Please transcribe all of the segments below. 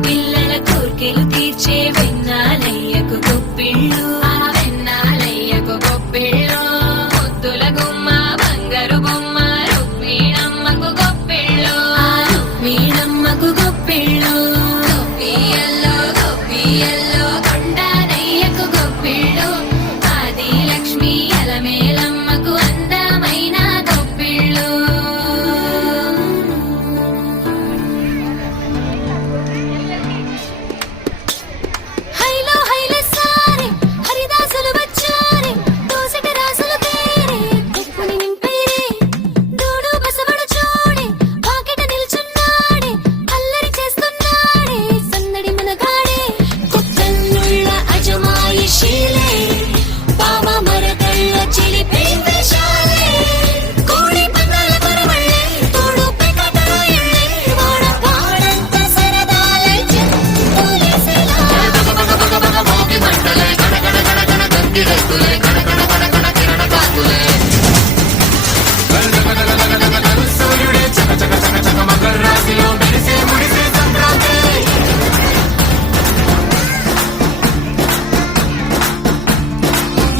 పిల్లల కోర్కెలు తీర్చే వెన్నాలయ్యకు గొప్పిళ్ళు ఆ వెన్నాలయ్యకు గొప్పిళ్ళు ముద్దుల గుమ్మ బంగారు బొమ్మ రుక్మిణమ్మకు గొప్పిళ్ళు ఆ రుక్మిణమ్మకు గొప్పిళ్ళు గొప్పియల్లో గొప్పియల్లో కొండానయ్యకు గొప్పిళ్ళు ఆది లక్ష్మి అలమేలమ్మకు అందమైన గొప్పిళ్ళు హైలో హైల సారే హరిదాసులు వచ్చారే దోసట రాసులు తేరే ఉప్పుని నింపేరే దూడు బసవడు చూడే పాకెట నిల్చున్నాడే అల్లరి చేస్తున్నాడే సన్నడి మనగాడే కొత్తన్నుళ్ళ అజమాయిషీలే పావ మరకళ్ళ చిలిపే వేషాలే కోడి పందాల పరమళ్ళే తోడు పెకటరాయళ్ళే వాడ పాడంత సరదాలై చెంతులేసేలా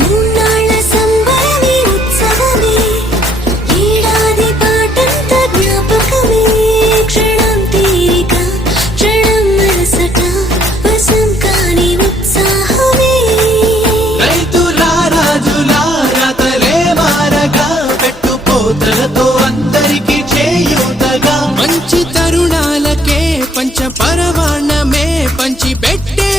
మూన్నాళ్ళ సంబరమే ఉత్సవమే ఏడాది పాటంత జ్ఞాపకమే క్షణం తీరిక క్షణం మనసట వశం కాని ఉత్సాహమే రైతుల రాజుల రాతలే మారగా పెట్టుపోతలతో అందరికి చేయూతగా మంచి తరుణాలకే పంచ పరవాణమే పంచి పెట్టే